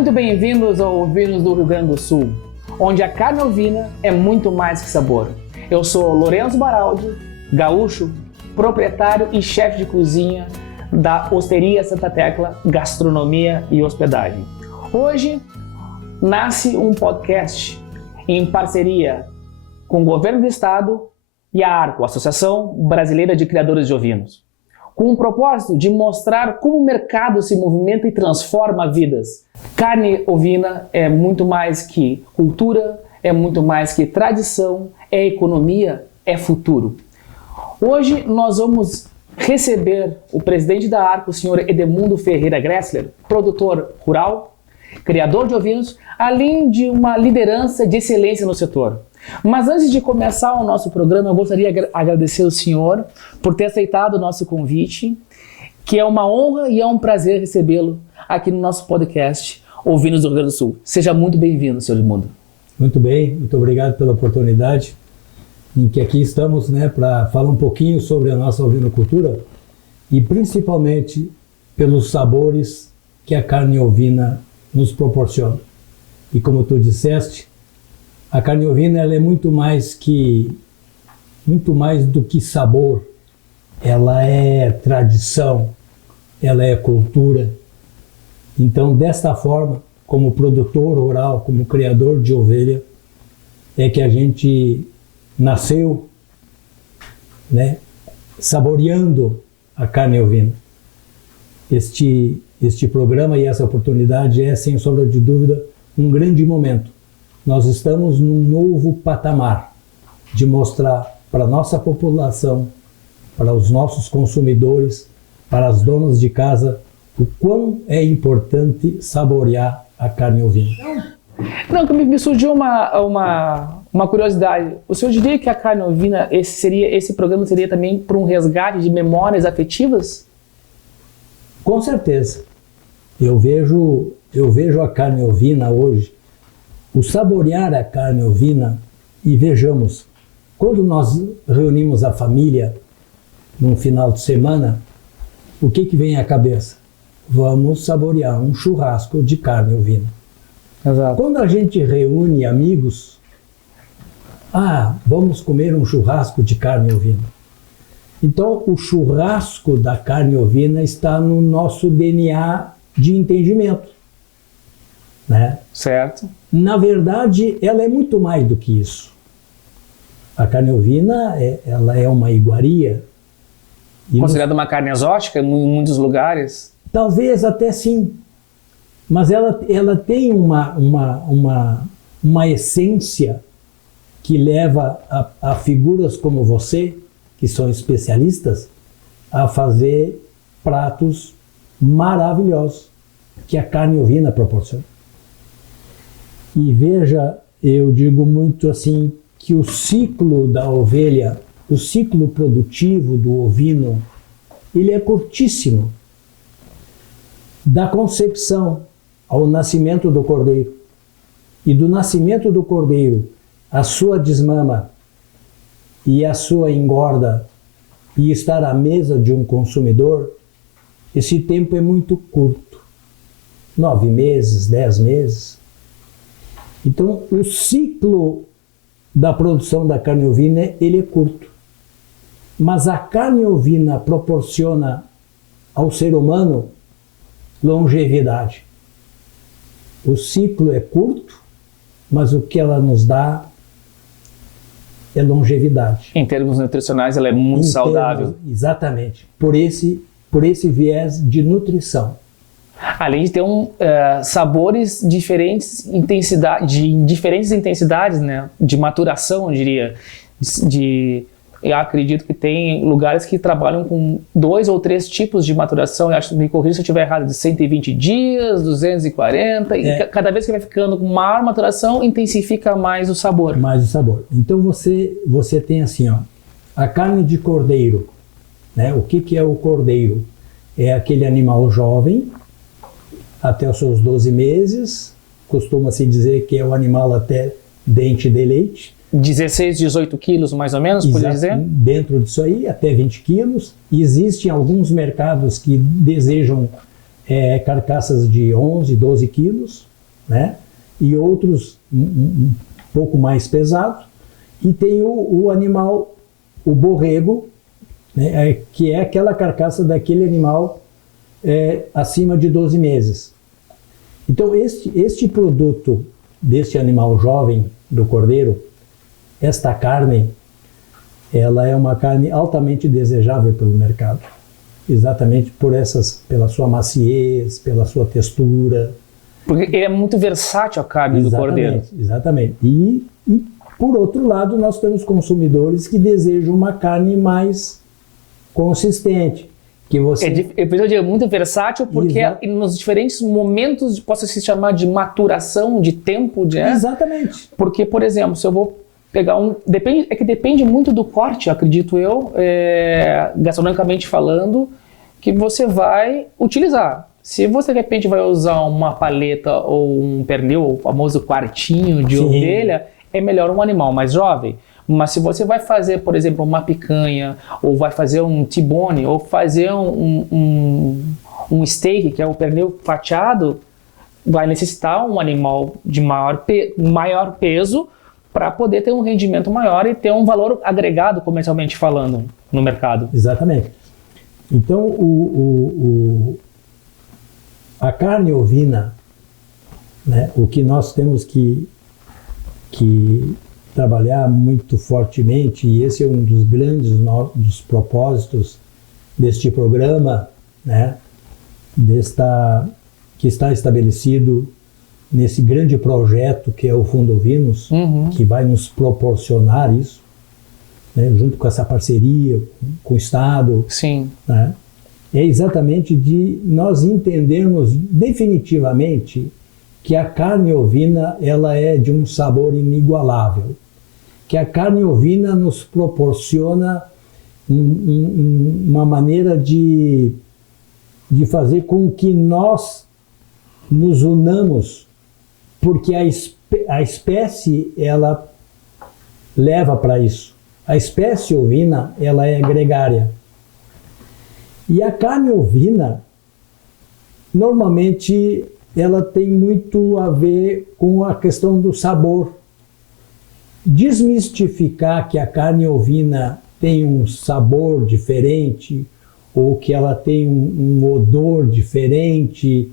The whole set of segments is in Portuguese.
Muito bem-vindos ao Ovinos do Rio Grande do Sul, onde a carne ovina é muito mais que sabor. Eu sou Lourenço Baraldi, gaúcho, proprietário e chefe de cozinha da Osteria Santa Tecla Gastronomia e Hospedagem. Hoje nasce um podcast em parceria com o Governo do Estado e a ARCO, Associação Brasileira de Criadores de Ovinos, com o propósito de mostrar como o mercado se movimenta e transforma vidas. Carne ovina é muito mais que cultura, é muito mais que tradição, é economia, é futuro. Hoje nós vamos receber o presidente da ARCO, o senhor Edemundo Ferreira Gressler, produtor rural, criador de ovinos, além de uma liderança de excelência no setor. Mas antes de começar o nosso programa, eu gostaria de agradecer o senhor por ter aceitado o nosso convite, que é uma honra e é um prazer recebê-lo aqui no nosso podcast Ovinos do Rio Grande do Sul. Seja muito bem-vindo, senhor Edemundo. Muito bem, muito obrigado pela oportunidade em que aqui estamos, para falar um pouquinho sobre a nossa ovinocultura e principalmente pelos sabores que a carne ovina nos proporciona. E como tu disseste, a carne ovina ela é muito mais do que sabor. Ela é tradição, ela é cultura. Então, desta forma, como produtor rural, como criador de ovelha, é que a gente nasceu, saboreando a carne ovina. Este programa e essa oportunidade é, sem sombra de dúvida, um grande momento. Nós estamos num novo patamar de mostrar para a nossa população, para os nossos consumidores, para as donas de casa, o quão é importante saborear a carne ovina. Não, me surgiu uma curiosidade. O senhor diria que a carne ovina, esse programa seria também para um resgate de memórias afetivas? Com certeza. Eu vejo a carne ovina hoje, o saborear a carne ovina, e vejamos, quando nós reunimos a família num final de semana, o que vem à cabeça? Vamos saborear um churrasco de carne ovina. Exato. Quando a gente reúne amigos, vamos comer um churrasco de carne ovina. Então, o churrasco da carne ovina está no nosso DNA de entendimento. Certo. Na verdade, ela é muito mais do que isso. A carne ovina, ela é uma iguaria. Considerada uma carne exótica em muitos lugares? Talvez até sim. Mas ela tem uma essência que leva a figuras como você, que são especialistas, a fazer pratos maravilhosos que a carne ovina proporciona. E veja, eu digo muito assim, que o ciclo da ovelha, o ciclo produtivo do ovino, ele é curtíssimo. Da concepção ao nascimento do cordeiro, e do nascimento do cordeiro à sua desmama e à sua engorda e estar à mesa de um consumidor, esse tempo é muito curto. 9 meses, 10 meses. Então, o ciclo da produção da carne ovina, ele é curto. Mas a carne ovina proporciona ao ser humano longevidade. O ciclo é curto, mas o que ela nos dá é longevidade. Em termos nutricionais, ela é muito saudável. Exatamente. Por esse viés de nutrição. Além de ter sabores diferentes, diferentes intensidades, de maturação, eu diria. Eu acredito que tem lugares que trabalham com 2 ou 3 tipos de maturação. Eu acho, me corrija se eu estiver errado, de 120 dias, 240. E cada vez que vai ficando com maior maturação, intensifica mais o sabor. Mais o sabor. Então você tem assim, a carne de cordeiro. O que é o cordeiro? É aquele animal jovem, até os seus 12 meses, costuma-se dizer que é o animal até dente de leite. 16, 18 quilos mais ou menos, por dizer? Dentro disso aí, até 20 quilos. Existem alguns mercados que desejam carcaças de 11, 12 quilos. né? E outros um pouco mais pesados. E tem o animal, o borrego, né? Que é aquela carcaça daquele animal acima de 12 meses. Então, este produto deste animal jovem do cordeiro, esta carne, ela é uma carne altamente desejável pelo mercado. Exatamente pela sua maciez, pela sua textura. Porque ele é muito versátil, a carne do cordeiro. Exatamente. E, por outro lado, nós temos consumidores que desejam uma carne mais consistente. Que você... Eu digo muito versátil porque nos diferentes momentos possa se chamar de maturação, de tempo. Exatamente. Porque, por exemplo, se eu vou pegar depende muito do corte, acredito eu, gastronomicamente falando, que você vai utilizar. Se você, de repente, vai usar uma paleta ou um pernil, o famoso quartinho de ovelha, é melhor um animal mais jovem. Mas se você vai fazer, por exemplo, uma picanha, ou vai fazer um T-bone, ou fazer um steak, que é o pernil fatiado, vai necessitar um animal de maior peso para poder ter um rendimento maior e ter um valor agregado, comercialmente falando, no mercado. Exatamente. Então, a carne ovina, né, o que nós temos que trabalhar muito fortemente, e esse é um dos grandes dos propósitos deste programa, né, que está estabelecido nesse grande projeto que é o Fundo Ovinos, que vai nos proporcionar isso, né, junto com essa parceria com o Estado. Sim. Né, é exatamente de nós entendermos definitivamente que a carne ovina ela é de um sabor inigualável, que a carne ovina nos proporciona uma maneira de fazer com que nós nos unamos, porque a espécie ela leva para isso. A espécie ovina ela é gregária. E a carne ovina, normalmente, ela tem muito a ver com a questão do sabor. Desmistificar que a carne ovina tem um sabor diferente, ou que ela tem um odor diferente,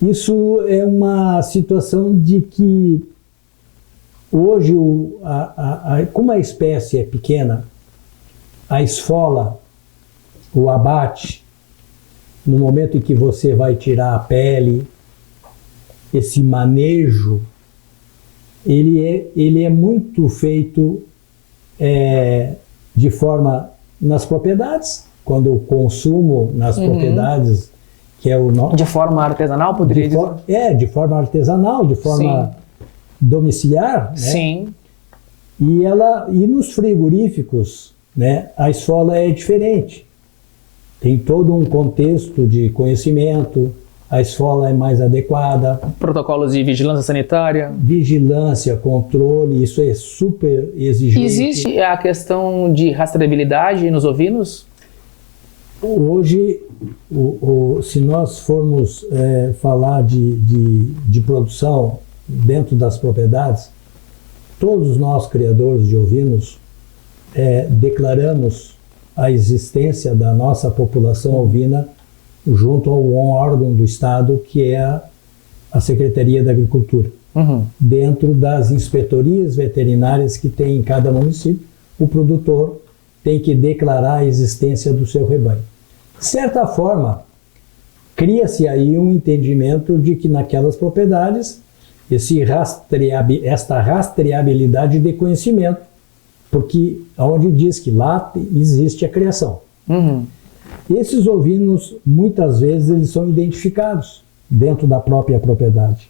isso é uma situação de que hoje, como a espécie é pequena, a esfola, o abate, no momento em que você vai tirar a pele, esse manejo, ele é muito feito de forma nas propriedades, quando eu consumo nas propriedades, que é de forma artesanal, poderia dizer? De forma artesanal, de forma domiciliar, né? Sim. E nos frigoríficos, né, a esfola é diferente. Tem todo um contexto de conhecimento, a esfola é mais adequada. Protocolos de vigilância sanitária. Vigilância, controle, isso é super exigente. Existe a questão de rastreabilidade nos ovinos? Hoje, se nós formos falar de produção dentro das propriedades, todos nós criadores de ovinos declaramos a existência da nossa população ovina junto ao órgão do Estado, que é a Secretaria da Agricultura. Dentro das inspetorias veterinárias que tem em cada município, o produtor tem que declarar a existência do seu rebanho. De certa forma, cria-se aí um entendimento de que naquelas propriedades, esta rastreabilidade de conhecimento, porque onde diz que lá existe a criação. Esses ovinos, muitas vezes, eles são identificados dentro da própria propriedade.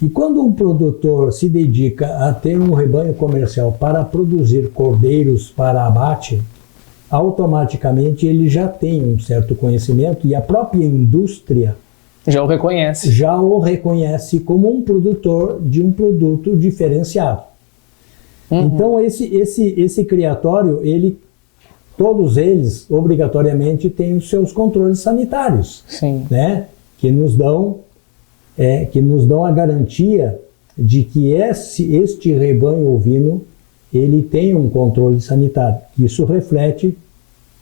E quando um produtor se dedica a ter um rebanho comercial para produzir cordeiros para abate, automaticamente ele já tem um certo conhecimento e a própria indústria já o reconhece. Já o reconhece como um produtor de um produto diferenciado. Então esse criatório, todos eles obrigatoriamente têm os seus controles sanitários, Sim. né? Que nos dão que nos dão a garantia de que este rebanho ovino ele tem um controle sanitário. Isso reflete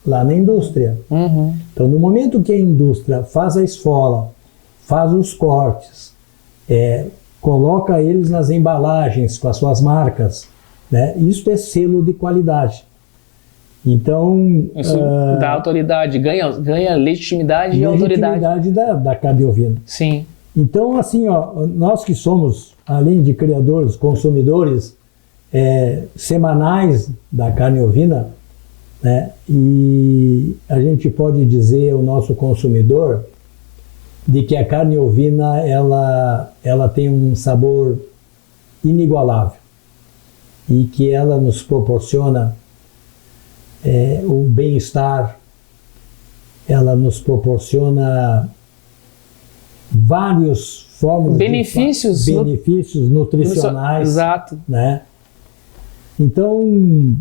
lá na indústria. Uhum. Então, no momento que a indústria faz a esfola, faz os cortes, coloca eles nas embalagens com as suas marcas, né? Isso é selo de qualidade. Então, isso dá autoridade, ganha legitimidade e autoridade. Legitimidade da carne ovina. Sim. Então, assim, ó, nós que somos, além de criadores, consumidores semanais da carne ovina, né? E a gente pode dizer ao nosso consumidor de que a carne ovina ela tem um sabor inigualável e que ela nos proporciona o bem-estar, ela nos proporciona vários formas benefícios nutricionais, exato, né? Então,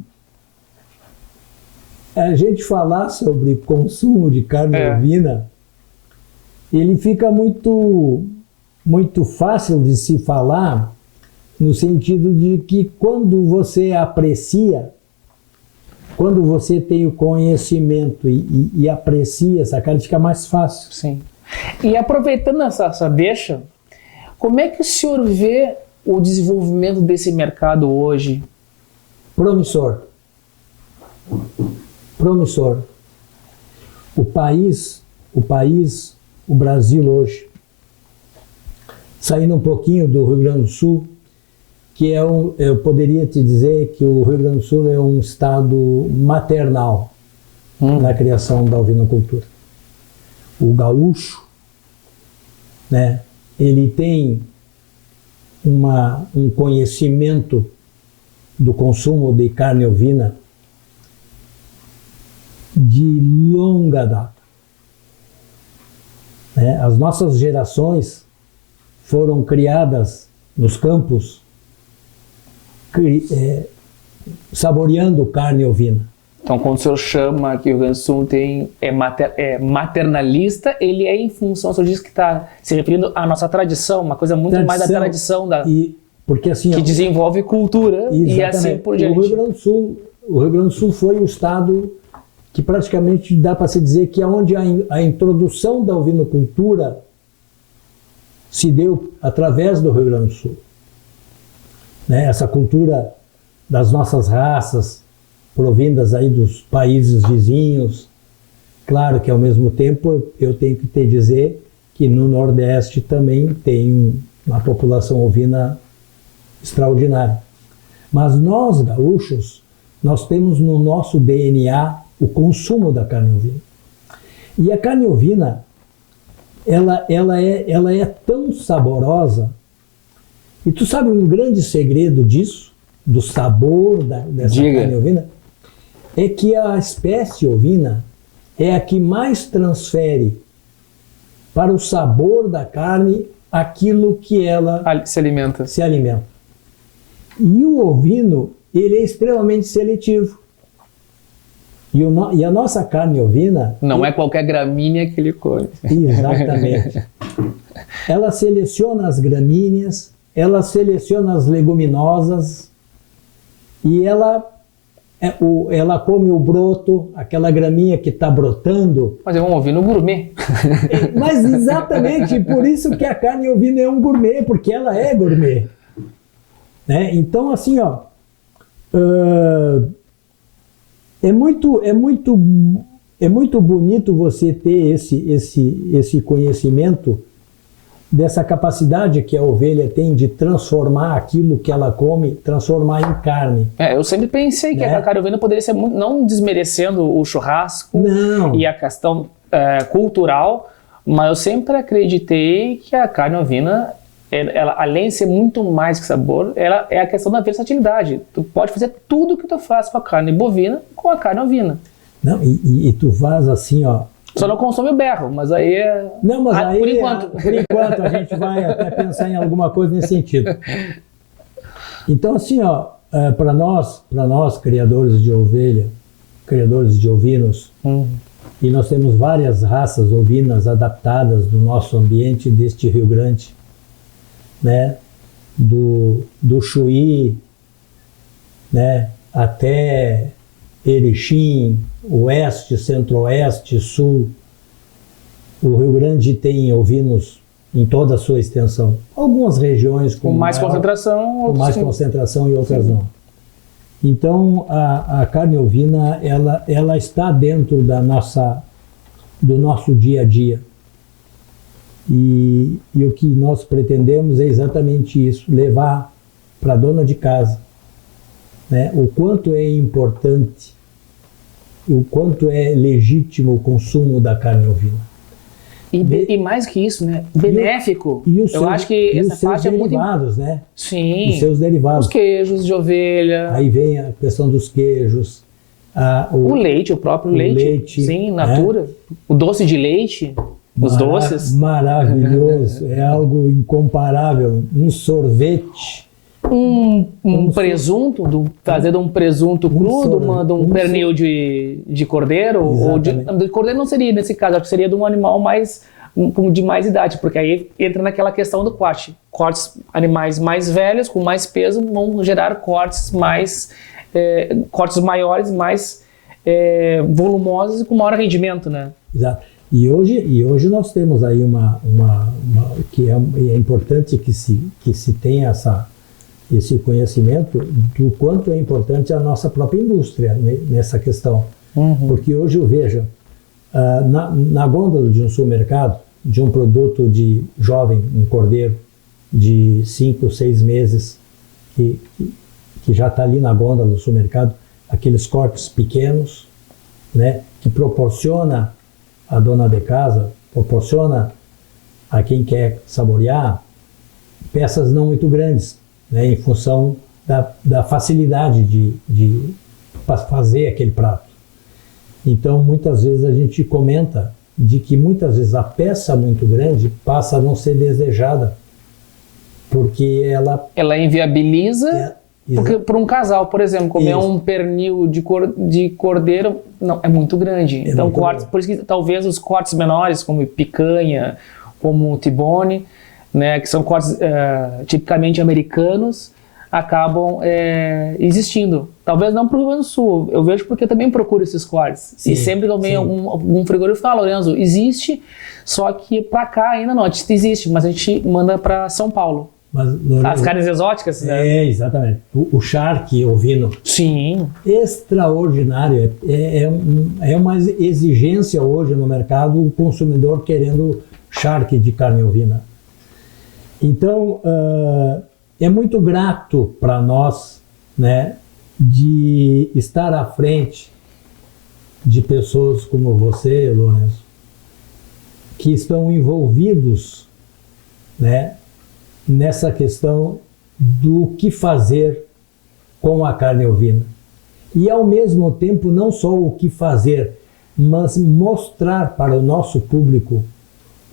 a gente falar sobre consumo de carne ovina, ele fica muito fácil de se falar no sentido de que quando você aprecia, quando você tem o conhecimento e aprecia essa carne, fica mais fácil. Sim. E aproveitando essa deixa, como é que o senhor vê o desenvolvimento desse mercado hoje? Promissor. Promissor. O Brasil hoje, saindo um pouquinho do Rio Grande do Sul, que eu poderia te dizer que o Rio Grande do Sul é um estado maternal na criação da ovinocultura. O gaúcho, né, ele tem um conhecimento do consumo de carne ovina de longa data. Né? As nossas gerações foram criadas nos campos saboreando carne ovina. Então, quando o senhor chama que o Rio Grande do Sul é maternalista, ele é em função, o senhor diz que está se referindo à nossa tradição, uma coisa muito mais da tradição porque, assim, que desenvolve cultura exatamente. E assim por diante. O Rio Grande do Sul foi o estado que praticamente dá para se dizer que é onde a introdução da ovinocultura se deu através do Rio Grande do Sul. Né? Essa cultura das nossas raças, provindas aí dos países vizinhos. Claro que, ao mesmo tempo, eu tenho que te dizer que no Nordeste também tem uma população ovina extraordinária. Mas nós, gaúchos, nós temos no nosso DNA o consumo da carne ovina. E a carne ovina, ela é tão saborosa. E tu sabe um grande segredo disso, do sabor dessa carne ovina? É que a espécie ovina é a que mais transfere para o sabor da carne aquilo que ela se alimenta. E o ovino, ele é extremamente seletivo. E a nossa carne ovina... Não é qualquer gramínea que ele come. Exatamente. Ela seleciona as gramíneas, ela seleciona as leguminosas e ela come o broto, aquela graminha que está brotando. Mas é um ovino gourmet. Mas exatamente, por isso que a carne ovina é um gourmet, porque ela é gourmet. Né? Então, assim, ó, é muito bonito você ter esse conhecimento dessa capacidade que a ovelha tem de transformar aquilo que ela come, transformar em carne. Eu sempre pensei que a carne ovina poderia ser muito, não desmerecendo o churrasco e a questão cultural, mas eu sempre acreditei que a carne ovina, ela, além de ser muito mais que sabor, ela é a questão da versatilidade. Tu pode fazer tudo que tu faz com a carne bovina, com a carne ovina. Não, e tu faz assim, ó. Só não consome o berro, mas aí é... Não, mas aí, por enquanto. Por enquanto a gente vai até pensar em alguma coisa nesse sentido. Então, assim, ó, para nós criadores de ovelha, criadores de ovinos, e nós temos várias raças ovinas adaptadas do nosso ambiente deste Rio Grande, né, do Chuí, né, até Erechim, oeste, centro-oeste, sul. O Rio Grande tem ovinos em toda a sua extensão. Algumas regiões com mais concentração, com mais concentração e outras não. Então, a carne ovina, ela está dentro do nosso dia a dia. E o que nós pretendemos é exatamente isso, levar para a dona de casa, né, o quanto é importante, o quanto é legítimo o consumo da carne ovina. E mais que isso, né? Benéfico. Eu acho que essa parte é muito... derivados, né? Sim. Os seus derivados. Os queijos de ovelha. Aí vem a questão dos queijos. O leite, o próprio leite. Sim, natura. O doce de leite, os doces. Maravilhoso. É algo incomparável. Um sorvete. Um presunto, fazer de um presunto cru, de um pernil de cordeiro, ou de cordeiro não seria nesse caso, acho que seria de um animal de mais idade, porque aí entra naquela questão do corte. Cortes animais mais velhos, com mais peso, vão gerar cortes maiores, mais volumosos e com maior rendimento, né? Exato. E hoje nós temos aí que é importante que se tenha esse conhecimento do quanto é importante a nossa própria indústria nessa questão. Porque hoje eu vejo, na gôndola de um supermercado, de um produto de jovem, um cordeiro de 5, 6 meses, que já está ali na gôndola do supermercado, aqueles cortes pequenos, né, que proporciona à dona de casa, proporciona a quem quer saborear, peças não muito grandes, né, em função da facilidade de fazer aquele prato. Então, muitas vezes a gente comenta de que muitas vezes a peça muito grande passa a não ser desejada, porque ela inviabiliza, porque para um casal, por exemplo, comer um pernil de cordeiro, não, é muito grande. Então, por isso que talvez os cortes menores, como picanha, como tibone, né, que são cortes tipicamente americanos, acabam existindo. Talvez não para o Rio Grande do Sul, eu vejo porque eu também procuro esses cortes. Sim, e sempre que eu venho algum frigorífico fala, Lorenzo, existe, só que para cá ainda não, existe, mas a gente manda para São Paulo. Mas, Lorenzo, as carnes exóticas, né? Exatamente. O charque ovino. Sim. Extraordinário. É uma exigência hoje no mercado, o consumidor querendo charque de carne ovina. Então, é muito grato para nós, né, de estar à frente de pessoas como você, Lourenço, que estão envolvidos, né, nessa questão do que fazer com a carne ovina. E, ao mesmo tempo, não só o que fazer, mas mostrar para o nosso público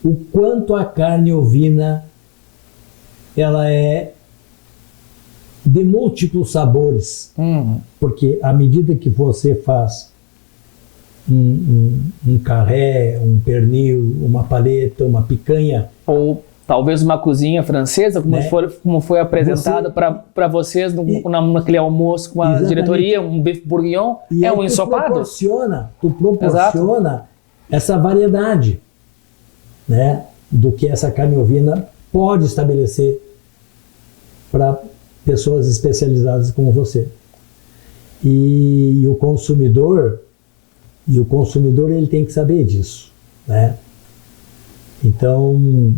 o quanto a carne ovina ela é de múltiplos sabores, porque à medida que você faz um carré, um pernil, uma paleta, uma picanha, ou talvez uma cozinha francesa, como foi apresentada para vocês naquele almoço com a diretoria, um bife bourguignon, um ensopado. Tu proporciona essa variedade, né, do que essa carne ovina pode estabelecer para pessoas especializadas como você. E o consumidor ele tem que saber disso, né? Então,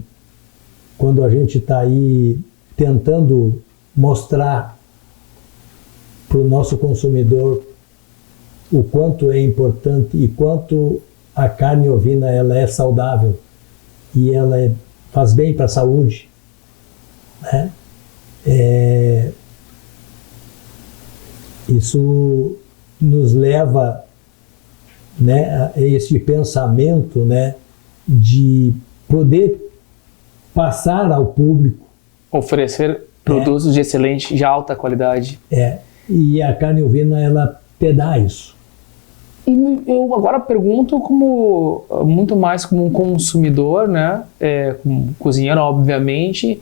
quando a gente está aí tentando mostrar para o nosso consumidor o quanto é importante e quanto a carne ovina ela é saudável e ela faz bem para a saúde, né? Isso nos leva, né, a esse pensamento, né, de poder passar ao público, oferecer produtos de excelente, de alta qualidade. E a carne ovina ela te dá isso. E eu agora pergunto muito mais como um consumidor, né, como cozinheiro, obviamente,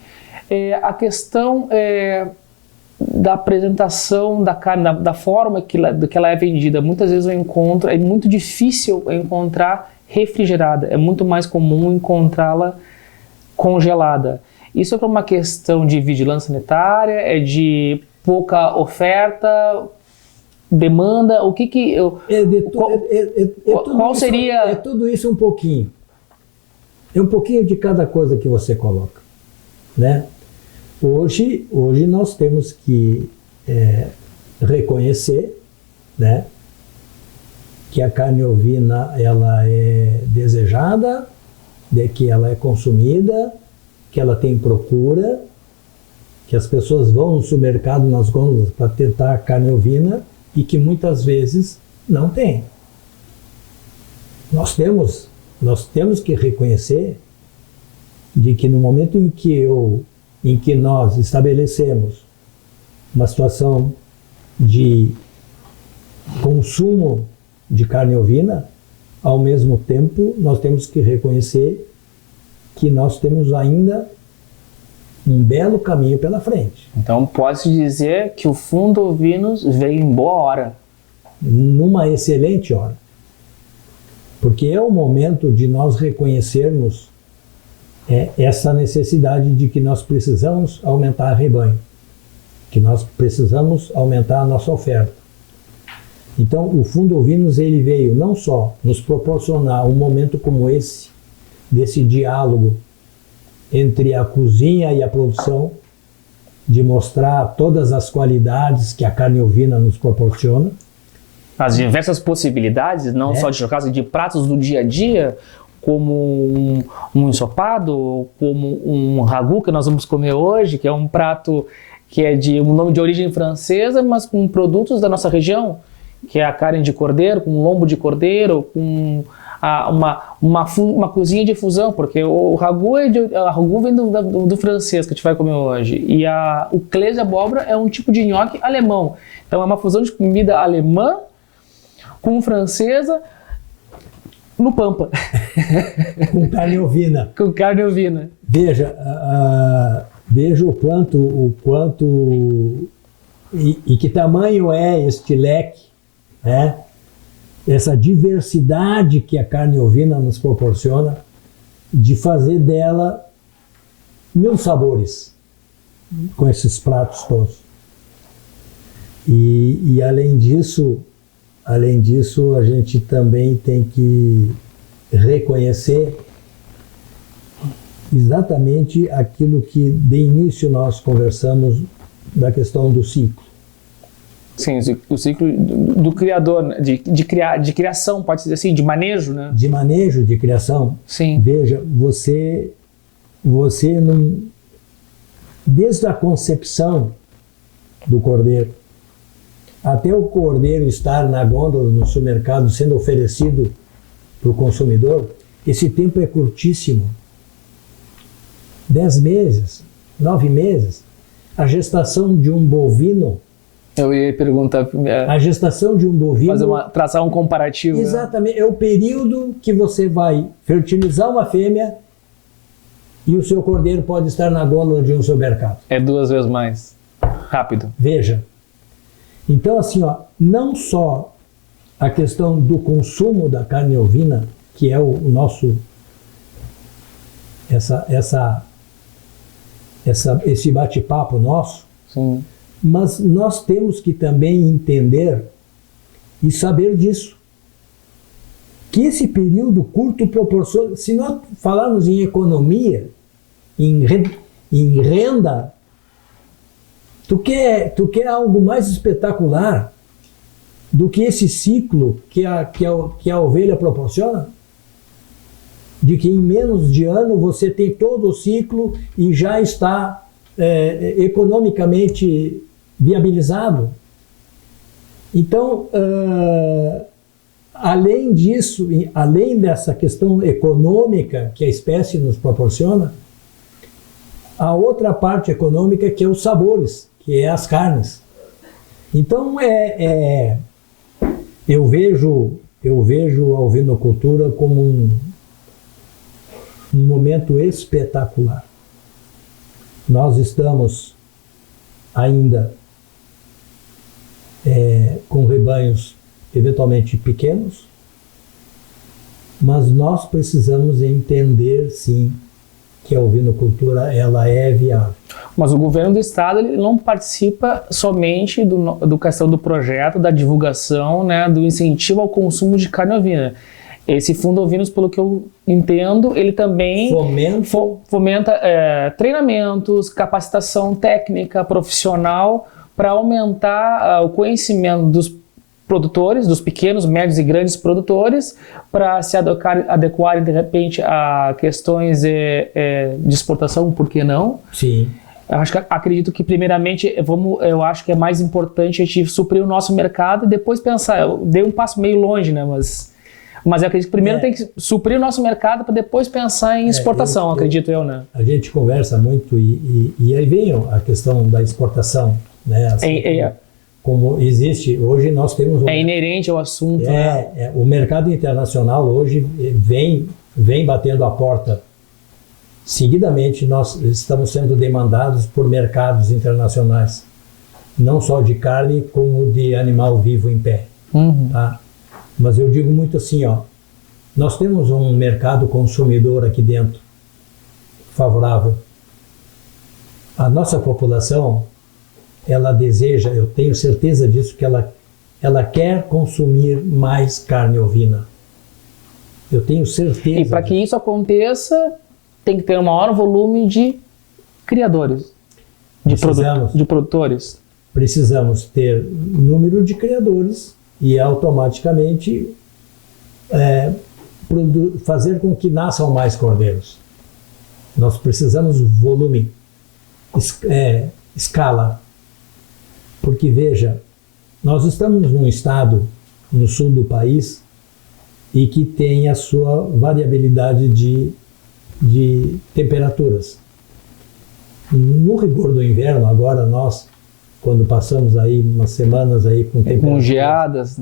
a questão da apresentação da carne, da forma que ela é vendida. Muitas vezes é muito difícil encontrar refrigerada, é muito mais comum encontrá-la congelada. Isso é por uma questão de vigilância sanitária, é de pouca oferta, demanda, o que que... qual seria... É tudo isso um pouquinho. É um pouquinho de cada coisa que você coloca, né? Hoje nós temos que reconhecer, né, que a carne ovina ela é desejada, de que ela é consumida, que ela tem procura, que as pessoas vão no supermercado, nas gôndolas, para tentar a carne ovina e que muitas vezes não tem. Nós temos que reconhecer de que no momento em que nós estabelecemos uma situação de consumo de carne ovina, ao mesmo tempo nós temos que reconhecer que nós temos ainda um belo caminho pela frente. Então pode-se dizer que o Fundo Ovinos veio em boa hora. Numa excelente hora. Porque é o momento de nós reconhecermos essa necessidade de que nós precisamos aumentar o rebanho, que nós precisamos aumentar a nossa oferta. Então, o Fundo Ovinos ele veio não só nos proporcionar um momento como esse, desse diálogo entre a cozinha e a produção, de mostrar todas as qualidades que a carne ovina nos proporciona. As diversas possibilidades, não só de churrasco, de pratos do dia a dia, como um ensopado, como um ragu que nós vamos comer hoje, que é um prato que é de um nome de origem francesa, mas com produtos da nossa região, que é a carne de cordeiro, com lombo de cordeiro, com uma cozinha de fusão, porque o ragu, ragu vem do francês que a gente vai comer hoje, e o clês de abóbora é um tipo de nhoque alemão. Então é uma fusão de comida alemã com francesa no Pampa. Com carne ovina. Com carne ovina. Veja o quanto e que tamanho é este leque, né? Essa diversidade que a carne ovina nos proporciona, de fazer dela 1000 sabores com esses pratos todos. E além disso, a gente também tem que reconhecer exatamente aquilo que de início nós conversamos da questão do ciclo. Sim, o ciclo do criador, de criação, pode ser assim, de manejo, né? De manejo, de criação. Sim. Veja, você não, desde a concepção do cordeiro, até o cordeiro estar na gôndola no supermercado sendo oferecido para o consumidor, esse tempo é curtíssimo. 10 meses, 9 meses. A gestação de um bovino... Eu ia perguntar... A gestação de um bovino... Traçar um comparativo. Exatamente. Né? É o período que você vai fertilizar uma fêmea e o seu cordeiro pode estar na gôndola de um supermercado. É 2 vezes mais rápido. Veja. Então, assim, não só a questão do consumo da carne ovina, que é o nosso... esse bate-papo nosso, sim, mas nós temos que também entender e saber disso. Que esse período curto proporciona... Se nós falarmos em economia, em renda, tu quer algo mais espetacular do que esse ciclo que a ovelha proporciona? De que em menos de ano você tem todo o ciclo e já está economicamente viabilizado. Então, além disso, além dessa questão econômica que a espécie nos proporciona, a outra parte econômica que é os sabores, que é as carnes. Então, eu vejo a ovinocultura como um momento espetacular. nós estamos ainda com rebanhos eventualmente pequenos, mas nós precisamos entender, sim, que a ovinocultura ela é viável. Mas o governo do estado ele não participa somente do questão do projeto, da divulgação, né, do incentivo ao consumo de carne ovina. Esse Fundo Ovinos, pelo que eu entendo, ele também fomenta treinamentos, capacitação técnica, profissional, para aumentar o conhecimento dos produtores, dos pequenos, médios e grandes produtores, para se adequarem, de repente, a questões de exportação, por que não? Sim. Acredito que, primeiramente, eu acho que é mais importante a gente suprir o nosso mercado e depois pensar. Eu dei um passo meio longe, né? Mas eu acredito que primeiro tem que suprir o nosso mercado para depois pensar em exportação, acredito eu, né? A gente conversa muito e aí vem a questão da exportação, né? Assim, como existe, hoje nós temos... É inerente ao assunto, né? O mercado internacional hoje vem batendo a porta. Seguidamente, nós estamos sendo demandados por mercados internacionais, não só de carne, como de animal vivo em pé. Tá? Mas eu digo muito assim, nós temos um mercado consumidor aqui dentro, favorável. A nossa população, ela deseja, eu tenho certeza disso, que ela quer consumir mais carne ovina. Eu tenho certeza. E para que isso aconteça, tem que ter um maior volume de criadores, de produtores. Precisamos ter número de criadores e automaticamente fazer com que nasçam mais cordeiros. Nós precisamos volume, escala. Porque, veja, nós estamos num estado no sul do país e que tem a sua variabilidade de temperaturas. No rigor do inverno, agora nós, quando passamos aí umas semanas aí com temperaturas... Com geadas,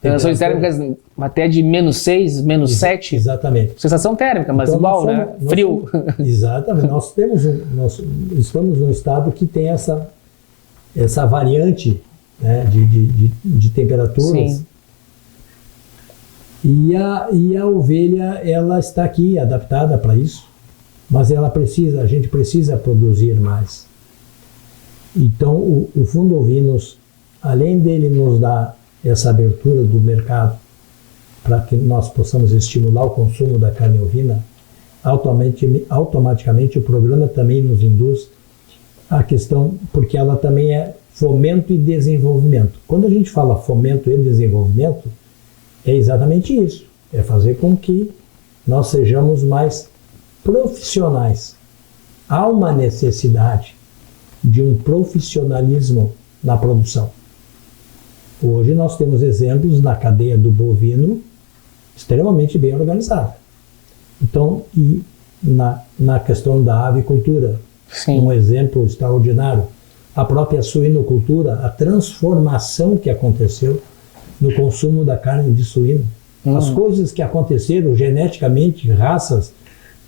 sensações térmicas até de -6, -7. Exatamente. Sensação térmica, mas então, igual, né? Frio. Exatamente. Nós estamos num estado que tem essa variante, né, de temperaturas. Sim. E a ovelha, ela está aqui adaptada para isso, mas a gente precisa produzir mais. Então o Fundo Ovinos, além dele nos dar essa abertura do mercado para que nós possamos estimular o consumo da carne ovina, automaticamente o programa também nos induz a questão, porque ela também é fomento e desenvolvimento. Quando a gente fala fomento e desenvolvimento, é exatamente isso. É fazer com que nós sejamos mais profissionais. Há uma necessidade de um profissionalismo na produção. Hoje nós temos exemplos na cadeia do bovino extremamente bem organizada. Então, e na questão da avicultura, sim, um exemplo extraordinário. A própria suinocultura, a transformação que aconteceu no consumo da carne de suíno. As coisas que aconteceram geneticamente, raças,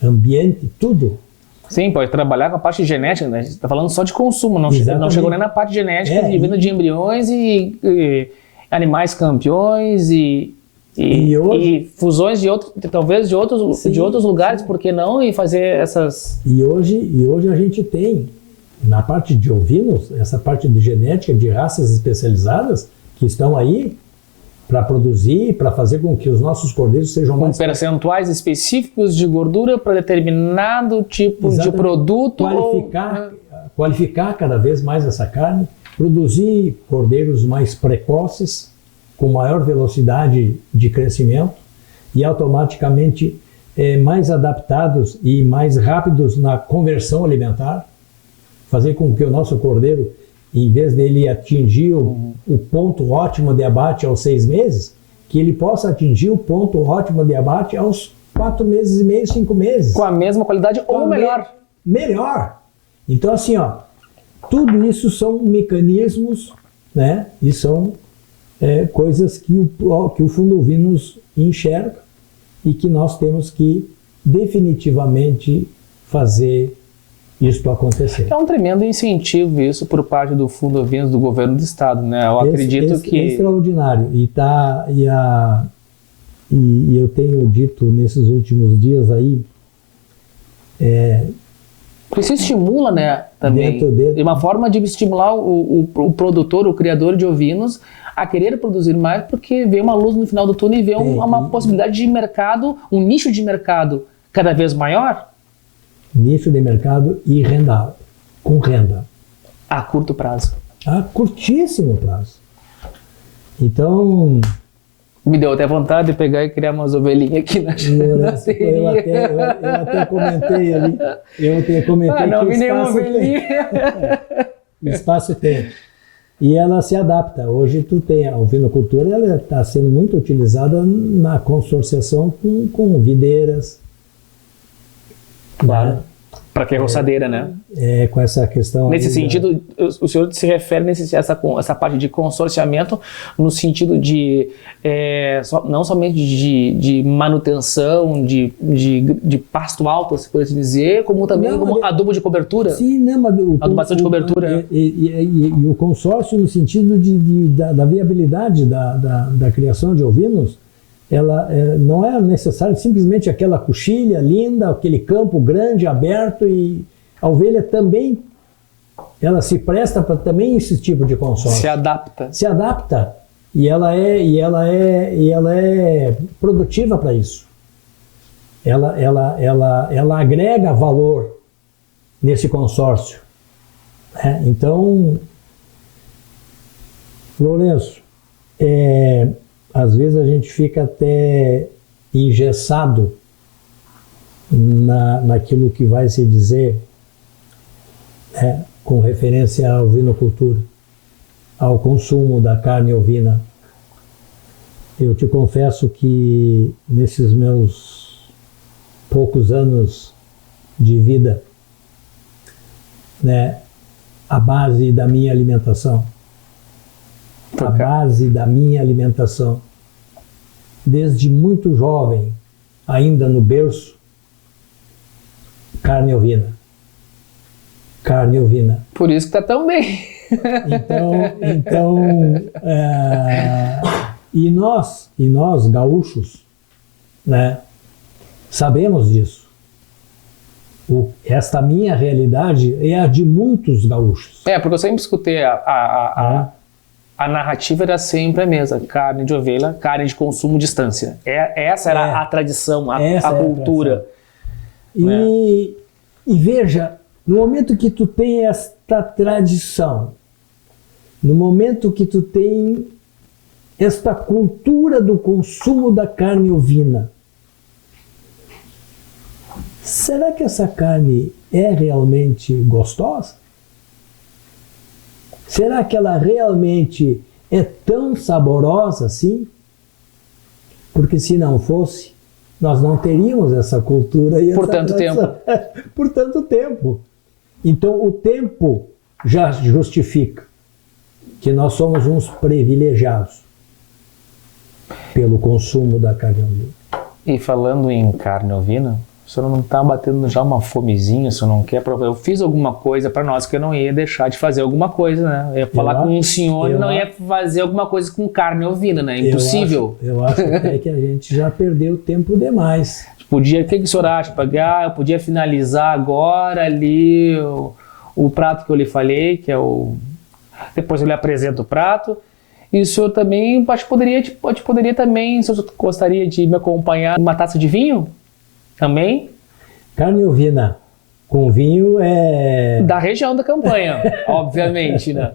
ambiente, tudo. Sim, pode trabalhar com a parte genética, né? A gente está falando só de consumo, não chegou nem na parte genética de vinda de embriões e animais campeões e fusões talvez de outros lugares, por que não? E fazer essas... E hoje a gente tem, na parte de ovinos, essa parte de genética, de raças especializadas, que estão aí para produzir, para fazer com que os nossos cordeiros sejam mais... Com percentuais específicos de gordura para determinado tipo de produto. Qualificar cada vez mais essa carne, produzir cordeiros mais precoces, com maior velocidade de crescimento e automaticamente mais adaptados e mais rápidos na conversão alimentar, fazer com que o nosso cordeiro, em vez dele atingir o ponto ótimo de abate aos 6 meses, que ele possa atingir o ponto ótimo de abate aos 4 meses e meio, 5 meses. Com a mesma qualidade ou melhor. Melhor. Então, assim, tudo isso são mecanismos, né? E são coisas que o Fundo Ovinos enxerga e que nós temos que definitivamente fazer isto acontecer. É um tremendo incentivo isso por parte do Fundo Ovinos do governo do estado, né? Eu acredito que... É extraordinário. E eu tenho dito nesses últimos dias aí... Porque isso estimula, né, também. É uma forma de estimular o produtor, o criador de ovinos a querer produzir mais, porque vê uma luz no final do túnel e vê uma possibilidade de mercado, um nicho de mercado cada vez maior. Nicho de mercado e renda, com renda. A curto prazo. A curtíssimo prazo. Então... Me deu até vontade de pegar e criar umas ovelhinhas aqui na eu até comentei ali. Não vi nenhuma ovelhinha. Espaço tem. E ela se adapta. Hoje tu tem a ovinocultura, ela está sendo muito utilizada na consorciação com videiras. Claro. Para que é roçadeira, né? Com essa questão... Nesse sentido, o senhor se refere essa parte de consorciamento no sentido de não somente de manutenção, de pasto alto, se pode dizer, como também como adubo de cobertura? Sim, mas adubação de cobertura. E o consórcio no sentido da viabilidade da criação de ovinos, ela não é necessário simplesmente aquela coxilha linda, aquele campo grande, aberto, e a ovelha também, ela se presta para também esse tipo de consórcio. Se adapta. E ela é produtiva para isso. Ela agrega valor nesse consórcio. Então, Lourenço, às vezes a gente fica até engessado naquilo que vai se dizer, com referência à ovinocultura, ao consumo da carne ovina. Eu te confesso que nesses meus poucos anos de vida, a base da minha alimentação, desde muito jovem, ainda no berço, carne ovina. Por isso que está tão bem. E nós gaúchos, sabemos disso. Esta minha realidade é a de muitos gaúchos. Porque eu sempre escutei a narrativa era sempre a mesma: carne de ovelha, carne de consumo, distância. Essa era a tradição, a cultura. E veja, no momento que tu tem esta tradição, no momento que tu tem esta cultura do consumo da carne ovina, será que essa carne é realmente gostosa? Será que ela realmente é tão saborosa assim? Porque se não fosse, nós não teríamos essa cultura e por tanto tempo. Por tanto tempo. Então o tempo já justifica que nós somos uns privilegiados pelo consumo da carne ovina. E falando em carne ovina, o senhor não está batendo já uma fomezinha, o senhor não quer provar? Eu fiz alguma coisa para nós que eu não ia deixar de fazer alguma coisa, né? Eu ia falar com um senhor e não ia fazer alguma coisa com carne ovina, né? Impossível. Eu acho até que a gente já perdeu tempo demais. O que o senhor acha? Eu podia finalizar agora ali o prato que eu lhe falei, que é o... Depois eu lhe apresento o prato. E o senhor também poderia também, se o senhor gostaria de me acompanhar, uma taça de vinho? Também. Carne ovina com vinho é... Da região da campanha, obviamente, né?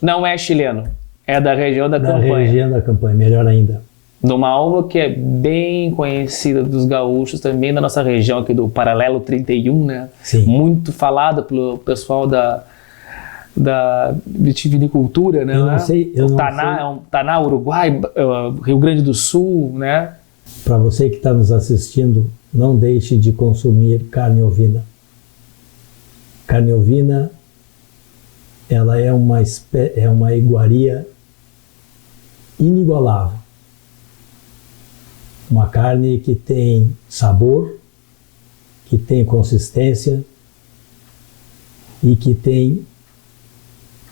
Não é chileno, é da região da campanha. Da região da campanha, melhor ainda. De uma uva que é bem conhecida dos gaúchos, também da nossa região aqui do Paralelo 31, né? Sim. Muito falada pelo pessoal da vitivinicultura, né? Eu não sei. Taná, Uruguai, Rio Grande do Sul, né? Para você que está nos assistindo, não deixe de consumir carne ovina. Carne ovina, ela é uma iguaria inigualável. Uma carne que tem sabor, que tem consistência, e que tem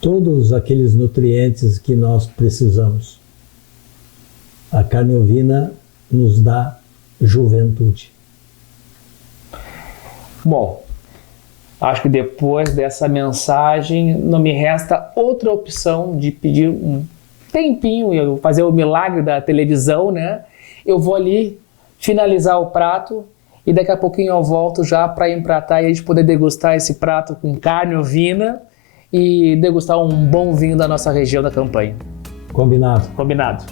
todos aqueles nutrientes que nós precisamos. A carne ovina nos dá juventude. Bom, acho que depois dessa mensagem não me resta outra opção de pedir um tempinho, eu fazer o milagre da televisão, né? Eu vou ali finalizar o prato e daqui a pouquinho eu volto já para empratar e a gente poder degustar esse prato com carne ovina e degustar um bom vinho da nossa região da campanha. Combinado? Combinado.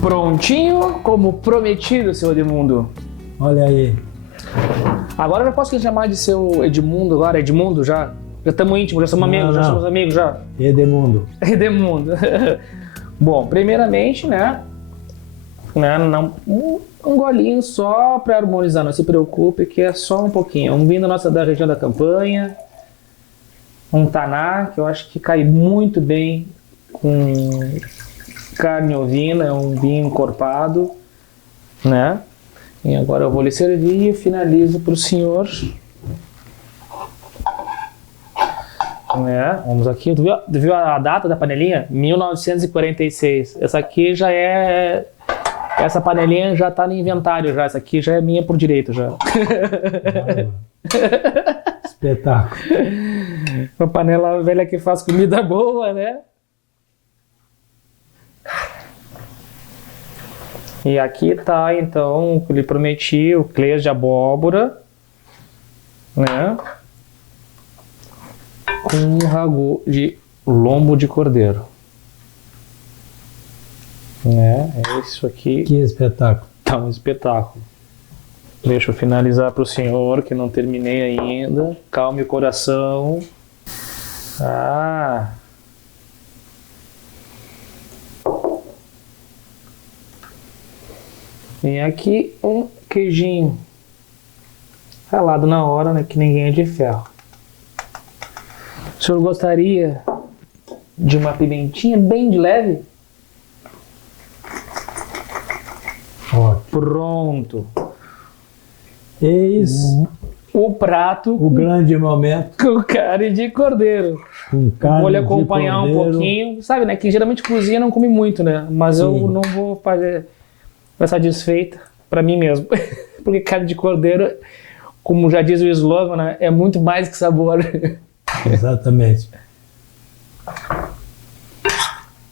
Prontinho, como prometido, seu Edmundo. Olha aí. Agora eu já posso chamar de seu Edmundo agora? Edmundo já? Já estamos íntimos, já somos amigos, já somos amigos já. Edemundo. Edemundo. Bom, primeiramente, né? Um golinho só para harmonizar, não se preocupe que é só um pouquinho. Um vinho da região da campanha, um taná, que eu acho que cai muito bem com carne ovina, é um vinho encorpado, né? E agora eu vou lhe servir e finalizo para o senhor. Vamos aqui, tu viu a data da panelinha? 1946. Essa aqui já é... Essa panelinha já está no inventário já. Essa aqui já é minha por direito já. Espetáculo. Uma panela velha que faz comida boa, né? E aqui tá, então, o que eu lhe prometi, o clês de abóbora, né? Com um ragu de lombo de cordeiro. Né? É isso aqui. Que espetáculo. Tá um espetáculo. Deixa eu finalizar para o senhor, que não terminei ainda. Calme o coração. Ah... Tem aqui um queijinho ralado na hora, né? Que ninguém é de ferro. O senhor gostaria de uma pimentinha bem de leve? Ótimo. Pronto. Eis o prato o grande momento. Com carne de cordeiro. Com carne vou lhe acompanhar de um pouquinho. Sabe, né? Que geralmente cozinha não come muito, né? Mas Sim. Eu não vou fazer... Vai satisfeita para mim mesmo. Porque carne de cordeiro, como já diz o slogan, né, é muito mais que sabor. Exatamente.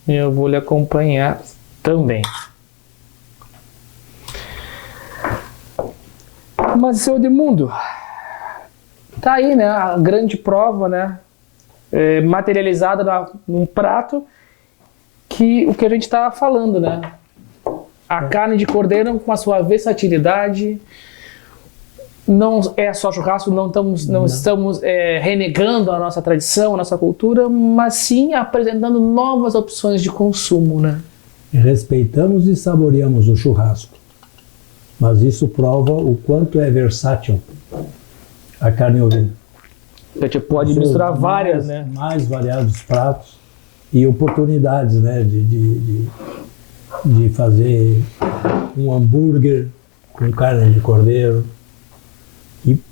Eu vou lhe acompanhar também. Mas, seu Edmundo, tá aí, né, a grande prova, né, materializada num prato que o que a gente estava falando, né? A carne de cordeiro com a sua versatilidade, não é só churrasco, não estamos renegando a nossa tradição, a nossa cultura, mas sim apresentando novas opções de consumo, né? Respeitamos e saboreamos o churrasco, mas isso prova o quanto é versátil a carne ovina. A gente pode misturar várias, né? Mais variados pratos e oportunidades, né, de fazer um hambúrguer com carne de cordeiro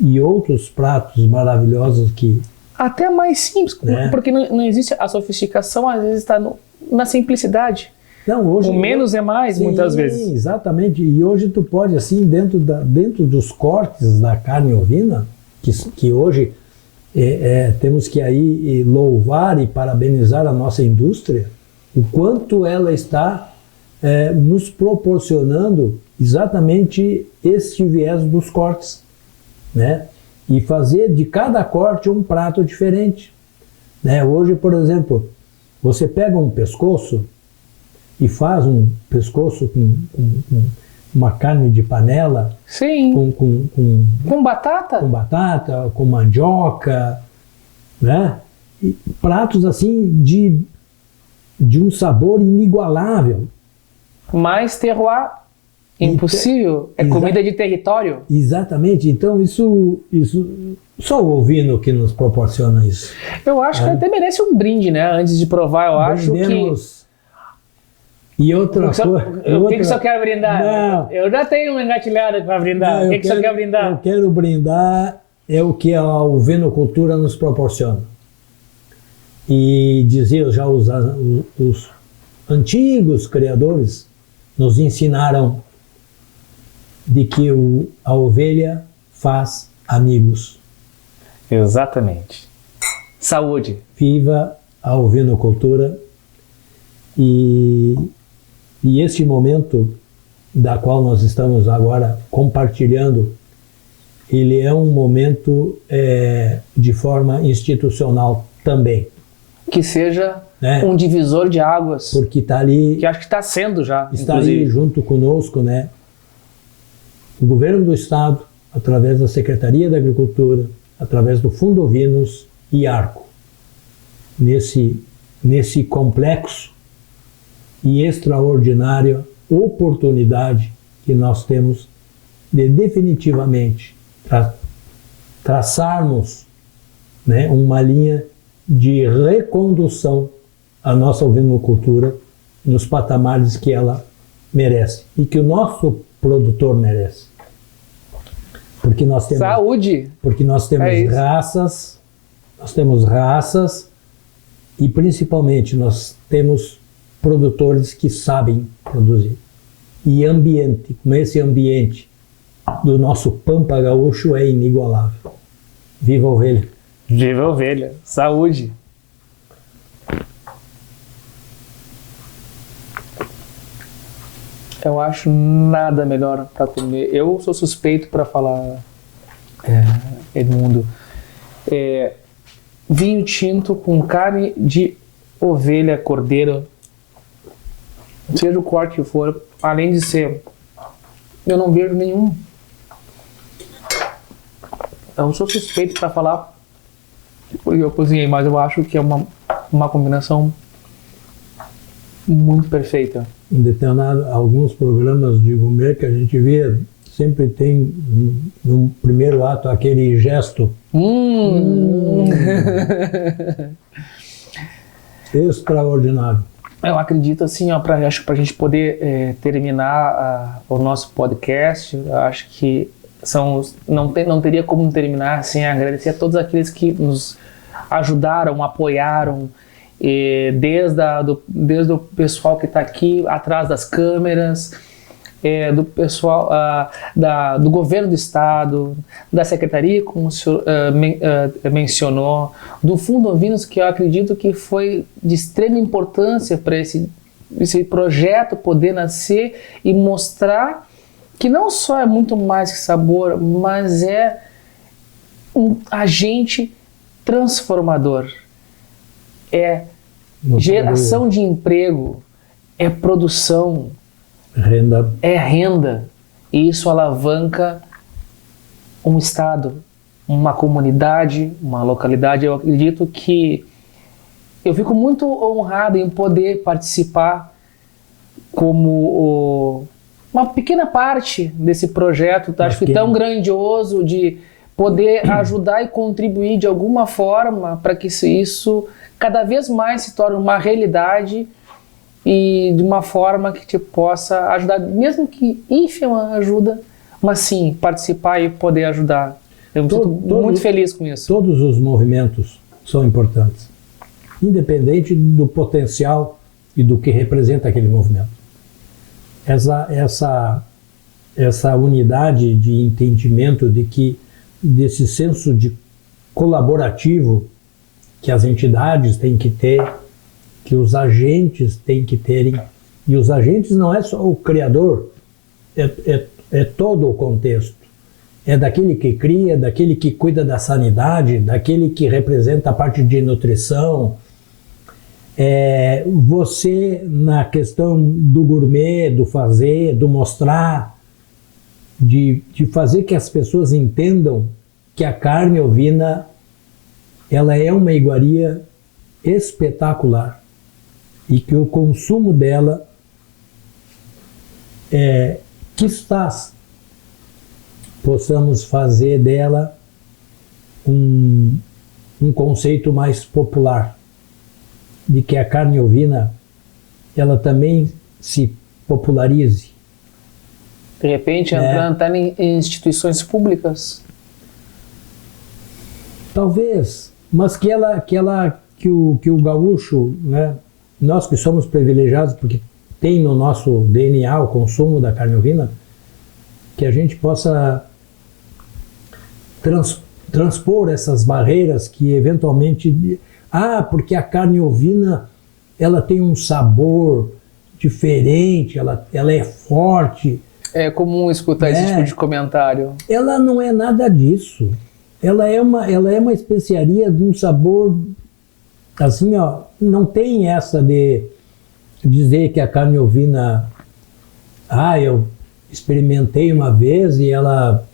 e outros pratos maravilhosos que... Até mais simples, né? Porque não existe a sofisticação, às vezes está na simplicidade. Não, hoje, o menos é mais, sim, muitas vezes. Exatamente, e hoje tu pode, assim, dentro dos cortes da carne ovina, que hoje temos que aí louvar e parabenizar a nossa indústria, o quanto ela está nos proporcionando exatamente esse viés dos cortes, né? E fazer de cada corte um prato diferente, né? Hoje, por exemplo, você pega um pescoço e faz um pescoço com uma carne de panela, sim, com batata, com mandioca, né? E pratos assim de um sabor inigualável. Mais terroir, impossível, é comida de território. Exatamente, então isso só o ovino que nos proporciona isso. Eu acho que até merece um brinde, né? Antes de provar, eu acho que E outra coisa... O que o senhor quer brindar? Não. Eu já tenho uma engatilhada para brindar. O que o senhor quer brindar? Eu quero brindar é o que a ovinocultura nos proporciona. E dizia já os antigos criadores nos ensinaram de que a ovelha faz amigos. Exatamente. Saúde. Viva a ovinocultura e este momento da qual nós estamos agora compartilhando, ele é um momento de forma institucional também. Que seja um divisor de águas. Porque está ali... Que acho que está sendo já, está inclusive. ali junto conosco, né? O governo do Estado, através da Secretaria da Agricultura, através do Fundo Ovinos e Arco, nesse complexo e extraordinária oportunidade que nós temos de definitivamente traçarmos, né, uma linha de recondução à nossa ovinocultura nos patamares que ela merece e que o nosso produtor merece. Porque nós temos saúde. Porque nós temos raças e principalmente nós temos produtores que sabem produzir. E ambiente, como esse ambiente do nosso Pampa Gaúcho é inigualável. Viva a ovelha! Viva a ovelha! Saúde! Eu acho nada melhor para comer. Eu sou suspeito para falar, Edmundo. Vinho tinto com carne de ovelha, cordeiro, seja o corte que for, além de ser, eu não vejo nenhum. Eu sou suspeito para falar porque eu cozinhei, mas eu acho que é uma combinação muito perfeita. Em alguns programas de gourmet que a gente vê, sempre tem no primeiro ato aquele gesto. Extraordinário. Eu acredito assim, acho que para a gente poder terminar o nosso podcast, acho que não teria como terminar sem agradecer a todos aqueles que nos ajudaram, apoiaram, desde o pessoal que está aqui atrás das câmeras, do pessoal do governo do estado, da secretaria, como o senhor mencionou, do Fundo Ovinos, que eu acredito que foi de extrema importância para esse projeto poder nascer e mostrar que não só é muito mais que sabor, mas é um agente transformador. É geração de emprego, é produção, é renda. E isso alavanca um estado, uma comunidade, uma localidade. Eu acredito que eu fico muito honrado em poder participar como uma pequena parte desse projeto, acho que tão grandioso, de poder ajudar e contribuir de alguma forma para que isso cada vez mais se torne uma realidade e de uma forma que te possa ajudar, mesmo que ínfima ajuda, mas sim, participar e poder ajudar. Eu me sinto muito feliz com isso. Todos os movimentos são importantes, independente do potencial e do que representa aquele movimento. Essa unidade de entendimento desse senso de colaborativo que as entidades têm que ter, que os agentes têm que terem. E os agentes não é só o criador, é todo o contexto. É daquele que cria, daquele que cuida da sanidade, daquele que representa a parte de nutrição. Você, na questão do gourmet, do fazer, do mostrar, de fazer que as pessoas entendam que a carne ovina ela é uma iguaria espetacular e que o consumo dela quizás possamos fazer dela um conceito mais popular, de que a carne ovina ela também se popularize. De repente, entrando até em instituições públicas. Talvez, mas que o gaúcho, né, nós que somos privilegiados porque tem no nosso DNA o consumo da carne ovina, que a gente possa transpor essas barreiras que eventualmente... porque a carne ovina ela tem um sabor diferente, ela é forte. É comum escutar esse tipo de comentário. Ela não é nada disso. Ela é uma especiaria de um sabor assim, ó, não tem essa de dizer que a carne ovina, eu experimentei uma vez e ela...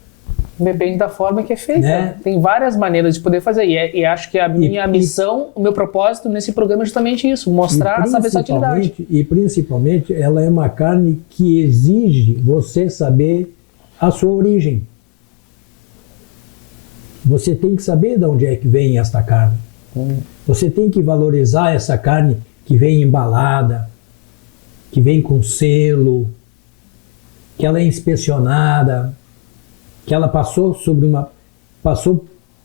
Depende da forma que é feita. Né? Tem várias maneiras de poder fazer. E acho que a minha missão, o meu propósito nesse programa é justamente isso, mostrar essa versatilidade. E principalmente, ela é uma carne que exige você saber a sua origem. Você tem que saber de onde é que vem esta carne. Você tem que valorizar essa carne que vem embalada, que vem com selo, que ela é inspecionada, que ela passou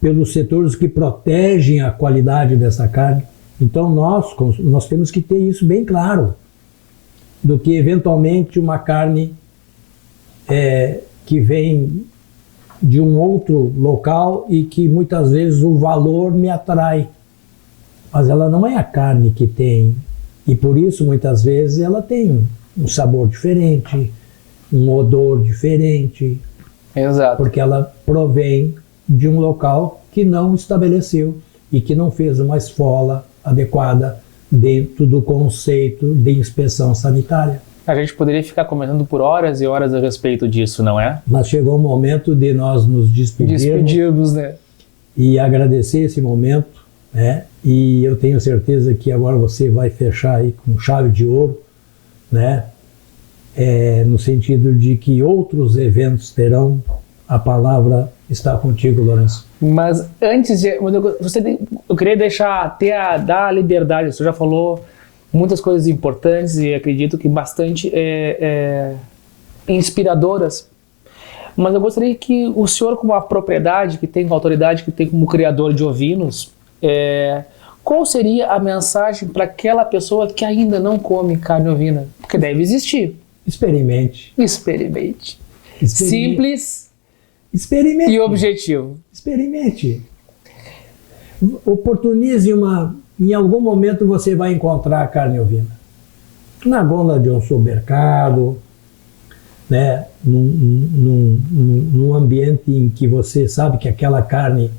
pelos setores que protegem a qualidade dessa carne. Então nós temos que ter isso bem claro, do que eventualmente uma carne que vem de um outro local e que muitas vezes o valor me atrai, mas ela não é a carne que tem, e por isso muitas vezes ela tem um sabor diferente, um odor diferente. Exato. Porque ela provém de um local que não estabeleceu e que não fez uma esfola adequada dentro do conceito de inspeção sanitária. A gente poderia ficar comentando por horas e horas a respeito disso, não é? Mas chegou o momento de nós nos despedirmos, né? E agradecer esse momento, né? E eu tenho certeza que agora você vai fechar aí com chave de ouro, né? No sentido de que outros eventos terão. A palavra está contigo, Lourenço. Mas antes de... Eu queria dar a liberdade. Você já falou muitas coisas importantes e acredito que bastante inspiradoras. Mas eu gostaria que o senhor, como a propriedade que tem, com a autoridade que tem como criador de ovinos, qual seria a mensagem para aquela pessoa que ainda não come carne ovina? Porque deve existir. Experimente. Simples Experimente. e objetivo. Experimente. Oportunize em algum momento você vai encontrar a carne ovina. Na gôndola de um supermercado, né? Num ambiente em que você sabe que aquela carne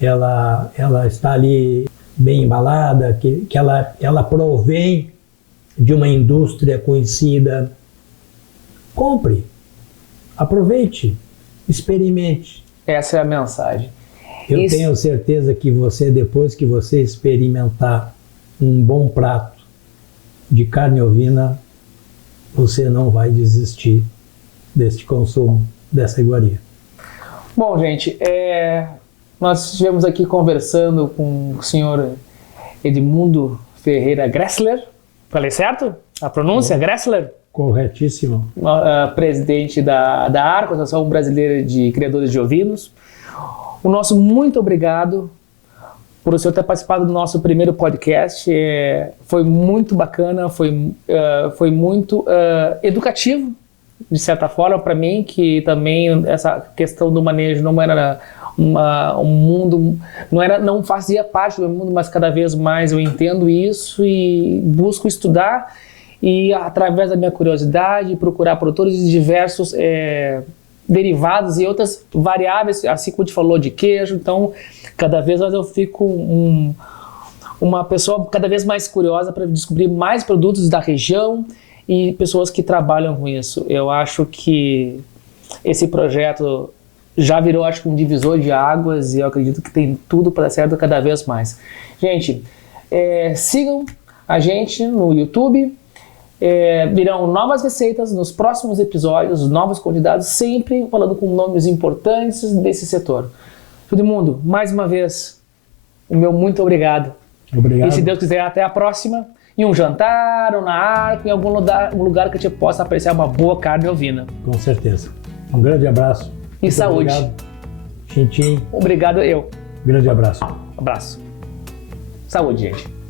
ela está ali bem embalada, que ela provém de uma indústria conhecida. Compre, aproveite, experimente. Essa é a mensagem. Eu tenho certeza que depois que você experimentar um bom prato de carne ovina, você não vai desistir deste consumo, dessa iguaria. Bom, gente, nós estivemos aqui conversando com o senhor Edmundo Ferreira Gressler. Falei certo? A pronúncia? Gressler? Corretíssimo. Presidente da ARCO, Associação Brasileira de Criadores de Ovinos. O nosso muito obrigado por o senhor ter participado do nosso primeiro podcast. Foi muito bacana, foi muito educativo, de certa forma, para mim, que também essa questão do manejo não era um mundo, não fazia parte do meu mundo, mas cada vez mais eu entendo isso e busco estudar e, através da minha curiosidade, procurar produtores de diversos derivados e outras variáveis, assim como a gente falou de queijo. Então, cada vez mais eu fico uma pessoa cada vez mais curiosa para descobrir mais produtos da região e pessoas que trabalham com isso. Eu acho que esse projeto já virou, acho que, um divisor de águas e eu acredito que tem tudo para dar certo cada vez mais. Gente, sigam a gente no YouTube. Virão novas receitas nos próximos episódios, novos convidados, sempre falando com nomes importantes desse setor. Todo mundo, mais uma vez, o meu muito obrigado. Obrigado. E se Deus quiser, até a próxima. em um jantar ou na arco, em algum lugar que a gente possa apreciar uma boa carne ovina. Com certeza. Um grande abraço. E Muito saúde. Obrigado. Tchim. Obrigado eu. Grande abraço. Abraço. Saúde, gente.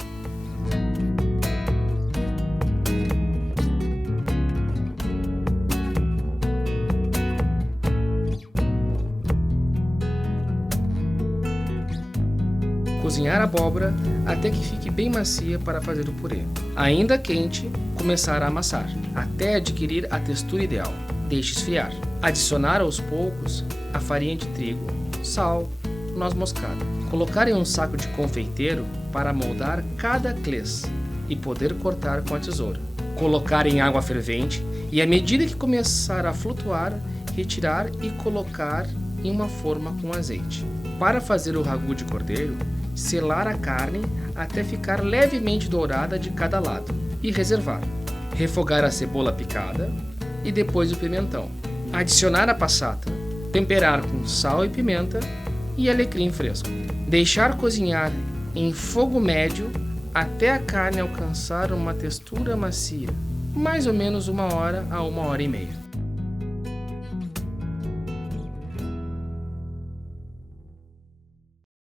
Cozinhar a abóbora até que fique bem macia para fazer o purê. Ainda quente, começar a amassar, até adquirir a textura ideal. Deixe esfriar. Adicionar aos poucos a farinha de trigo, sal, noz moscada. Colocar em um saco de confeiteiro para moldar cada clês e poder cortar com a tesoura. Colocar em água fervente e, à medida que começar a flutuar, retirar e colocar em uma forma com azeite. Para fazer o ragu de cordeiro, selar a carne até ficar levemente dourada de cada lado e reservar. Refogar a cebola picada e depois o pimentão. Adicionar a passata, temperar com sal e pimenta e alecrim fresco. Deixar cozinhar em fogo médio até a carne alcançar uma textura macia, mais ou menos 1 hora a 1 hora e meia.